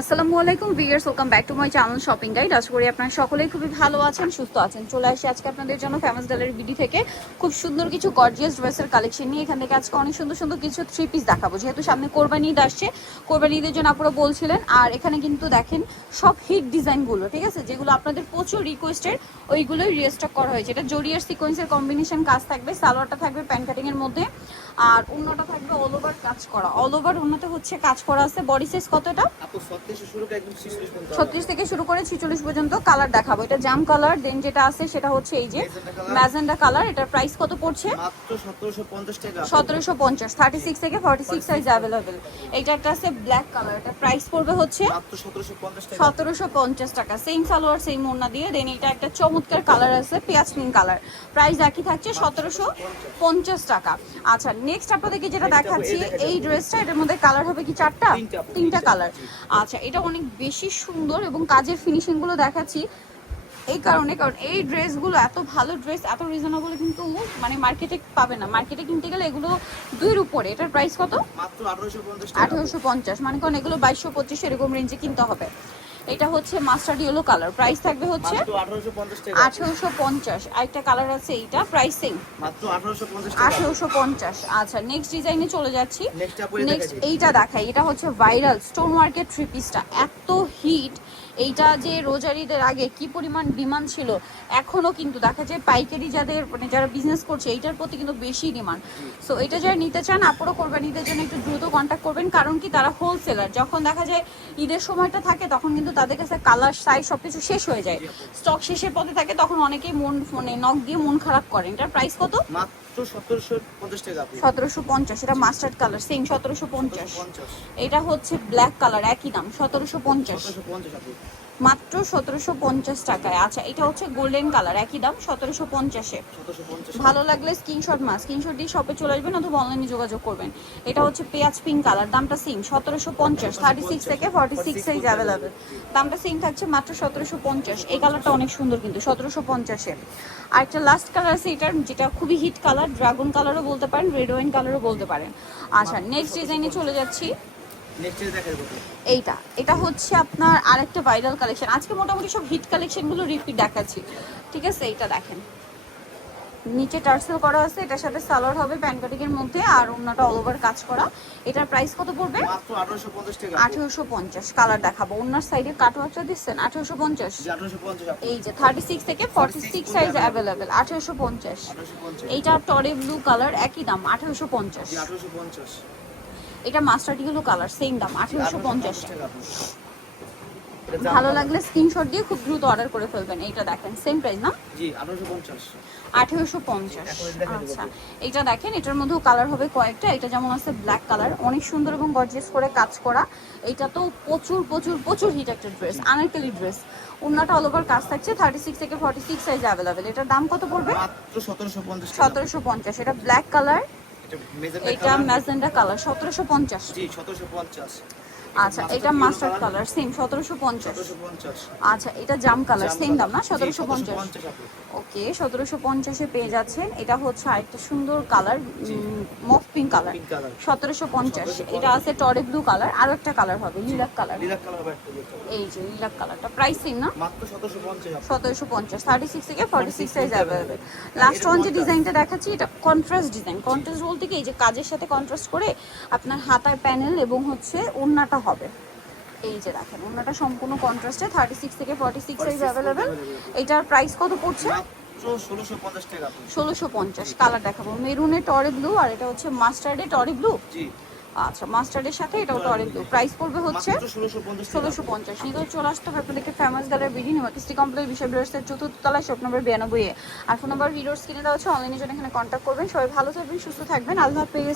আসসালামু আলাইকুম, viewers, welcome back to my channel shopping guide. আশা করি আপনারা সকলেই খুবই ভালো আছেন, সুস্থ আছেন। চলে আসি আজকে আপনাদের জন্য ফেমাস ডালের বিডি থেকে। খুব সুন্দর কিছু গর্জিয়াস ড্রেসের কালেকশন নিয়ে এখান থেকে আজকে অনেক সুন্দর সুন্দর কিছু থ্রি পিস দেখাবো। যেহেতু সামনে কোরবানি ঈদ আসছে, কোরবানি ঈদের জন্য আপনারা বলছিলেন, আর এখানে কিন্তু দেখেন সব হিট ডিজাইনগুলো ঠিক আছে? যেগুলো আপনাদের প্রচুর রিকোয়েস্টের ওইগুলোই রিস্টক করা হয়েছে। এটা জরিয়ার সিকোয়েন্সের কম্বিনেশন কাজ থাকবে, সালোয়ারটা থাকবে প্যান্ট কাটিংয়ের মধ্যে। আর অন্যটা থাকবে অল ওভার কাজ করা। অল ওভার অন্যটা হচ্ছে কাজ করা আছে। বডি সাইজ কতটা। ছত্রিশ থেকে শুরু করে ছিচল্লিশ পর্যন্ত কালার দেখাবো। এটা জাম কালার দেন যেটা আছে সেটা হচ্ছে এই যে ম্যাজেন্ডা কালার এটার প্রাইস কত পড়ছে? মাত্র সতেরোশো পঞ্চাশ থার্টি সিক্স থেকে ফর্টি সিক্স সাইজ অ্যাভেলেবেল এইটা একটা আছে ব্ল্যাক কালার এটা প্রাইস পড়বে হচ্ছে সতেরোশো পঞ্চাশ টাকা। সেম সালোয়ার সেম ওড়না দিয়ে দেন এটা একটা চমৎকার কালার আছে পেঁয়াজ পিঙ্ক কালার প্রাইস একই থাকছে সতেরোশো পঞ্চাশ টাকা। আচ্ছা নেক্সট আপনাদেরকে যেটা দেখাচ্ছি এই ড্রেসটা এটার মধ্যে কালার হবে কি চারটা? তিনটা। কালার আচ্ছা এটা অনেক বেশি সুন্দর এবং কাজের ফিনিশিংগুলো দেখাচ্ছি। এই কারণে কারণ এই ড্রেসগুলো এত ভালো ড্রেস এত রিজনেবল কিন্তু মানে মার্কেটে পাবে না। মার্কেটে কিনতে গেলে এগুলো দুইয়ের উপরে। এটার প্রাইস কত? আঠারোশো পঞ্চাশ আঠেরোশো পঞ্চাশ। মানে কারণ এগুলো বাইশশো পঁচিশ এরকম রেঞ্জে কিনতে হবে। এটা হচ্ছে মাস্টার্ড ইয়েলো কালার। প্রাইস থাকবে হচ্ছে মাত্র আঠারোশো পঞ্চাশ টাকা। আঠেরোশো পঞ্চাশ। আরেকটা কালার আছে এইটা প্রাইসিং মাত্র আঠারোশো পঞ্চাশ আচ্ছা নেক্সট ডিজাইনে চলে যাচ্ছি। নেক্সট এইটা দেখাই। এটা হচ্ছে ভাইরাল স্টোন ওয়ার্কের থ্রি পিসটা এত হিট এইটা যে রোজারিদের আগে কি পরিমাণ ডিমান্ড ছিল এখনও কিন্তু দেখা যায় পাইকারি যাদের মানে যারা বিজনেস করছে এইটার প্রতি কিন্তু বেশি ডিমান্ড। সো এটা যারা নিতে চান আপনারও কোরবানিদের জন্য একটু দ্রুত কন্ট্যাক্ট করবেন কারণ কি তারা হোলসেলার যখন দেখা যায় ঈদের সময়টা থাকে তখন কিন্তু তাদের কাছে কালার সাইজ সবকিছু শেষ হয়ে যায়। স্টক শেষের পথে থাকে তখন অনেকেই মন মানে নখ দিয়ে মন খারাপ করেন। এটার প্রাইস কত? সতেরোশো পঞ্চাশ সতেরোশো পঞ্চাশ এটা মাস্টার্ড কালার সেম সতেরোশো পঞ্চাশ। এটা হচ্ছে ব্ল্যাক কালার একই দাম সতেরোশো পঞ্চাশ। মাত্র সতেরোশো পঞ্চাশ টাকায়। আচ্ছা এটা হচ্ছে গোল্ডেন কালার একই দাম সতেরোশো পঞ্চাশে। ভালো লাগলে স্ক্রিনশট মাস স্ক্রিনশট দিয়ে শপে চলে আসবেন অথবা অনলাইনে যোগাযোগ করবেন। এটা হচ্ছে পেঁয়াজ পিঙ্ক কালার দামটা সিম সতেরোশো পঞ্চাশ থার্টি সিক্স থেকে ফর্টি সিক্স সাইজ অ্যাভেলেবেল দামটা সিম থাকছে মাত্র সতেরোশো পঞ্চাশ। এই কালারটা অনেক সুন্দর কিন্তু সতেরোশো পঞ্চাশে। আর একটা লাস্ট কালার আছে এটার যেটা খুবই হিট কালার ড্রাগন কালারও বলতে পারেন রেড ওয়াইন কালারও বলতে পারেন। আচ্ছা নেক্সট ডিজাইনে চলে যাচ্ছি। এইটা। এটা হচ্ছে আপনার আরেকটা ভাইরাল কালেকশন আজকে মোটামুটি সব হিট কালেকশনগুলো রিপিট দেখাচ্ছি। ঠিক আছে? এইটা দেখেন। নিচে টার্সেল করা আছে। এটার সাথে সালোয়ার হবে প্যান্ট কাটিং মধ্যে আর অন্যটা অল ওভার কাজ করা। এটার প্রাইস কত পড়বে? আঠারোশো পঞ্চাশ কালার দেখাবো। অন্যার সাইডে কাটওয়ার্কটা দিচ্ছেন? আঠেরোশো পঞ্চাশ? এই যে থার্টি সিক্স থেকে ফর্টি সিক্স সাইজ অ্যাভেলেবেল আঠারোশো পঞ্চাশ। এইটা টরে ব্লু কালার একই দাম। আঠেরোশো পঞ্চাশ। আঠারোশো পঞ্চাশ। এটা মাস্টার ইয়েলো কালার সেম দাম আঠেরোশো পঞ্চাশ ভালো। লাগলে স্ক্রিনশট দিয়ে খুব দ্রুত অর্ডার করে ফেলবেন এইটা দেখেন সেম প্রাইস না? জি আঠারোশো পঞ্চাশ। আঠেরোশো পঞ্চাশ এখন এটা দেখাই দেবো আচ্ছা। এটা দেখেন এটার মধ্যেও কালার হবে কয়েকটা এটা যেমন আছে ব্ল্যাক কালার অনেক সুন্দর এবং গর্জিয়াস করে কাজ করা। এটা তো প্রচুর প্রচুর প্রচুর হিট একটা ড্রেস আনারকলি ড্রেস অন্যটা অল ওভার কাজ থাকছে থার্টি সিক্স থেকে ফর্টি সিক্স সাইজ অ্যাভেলেবেল এটার দাম কত পড়বে? মাত্র সতেরোশো পঞ্চাশ টাকা। সতেরোশো পঞ্চাশ এটা ব্ল্যাক কালার এটা মেজেন্ডা কালার। সতেরোশো পঞ্চাশ জি সতেরোশো পঞ্চাশ আচ্ছা এটা মাস্টার্ড কালার সেম সতেরোশো পঞ্চাশ। আচ্ছা এটা জাম কালার সেম দাম না? সতেরোশো পঞ্চাশ। ওকে সতেরোশো পঞ্চাশে পেয়ে যাচ্ছেন। এটা হচ্ছে আরেকটা সুন্দর কালার মফ পিঙ্ক কালার। সতেরোশো পঞ্চাশ। এটা আছে টরে ব্লু কালার। আর একটা কালার হবে লিলাক কালার। এই যে লিলাক কালারটা। প্রাইসিং না? সতেরোশো পঞ্চাশ সতেরোশো পঞ্চাশ থার্টি সিক্স থেকে forty six size available last one যে ডিজাইনটা দেখাচ্ছি এটা কন্ট্রাস্ট ডিজাইন কন্ট্রাস্ট বলতে কি এই যে কাজের সাথে কন্ট্রাস্ট করে আপনার হাতার প্যানেল এবং হচ্ছে ওড়নাটা হবে। এই যে দেখেন ওড়নাটা সম্পূর্ণ কন্ট্রাস্টে থার্টি সিক্স থেকে ফর্টি সিক্স সাইজ অ্যাভেলেবেল এটার প্রাইস কত পড়ছে? ষোলোশো পঞ্চাশ কালার দেখাবো। মেরুনে টরে ব্লু আর এটা হচ্ছে মাস্টার্ডে টরে ব্লু আচ্ছা মাস্টার্ডের সাথে এটাও টরে ব্লু প্রাইস পড়বে হচ্ছে ষোলোশো পঞ্চাশ নিয়ে চলে আসতে হবে আপনাদেরকে ফেমাস গ্যালার বিডি নিমাকিস্টি কমপ্লেক্স বিষয় বিরসের চতুর্থ তলায় শপ নম্বর বিরানব্বই আর ফোন নম্বর ভিডিওর স্ক্রিনে দেওয়া হচ্ছে অনলাইনের জন্য এখানে কন্ট্যাক্ট করবেন। সবাই ভালো থাকবেন সুস্থ থাকবেন। আল্লাহ হাফেজ।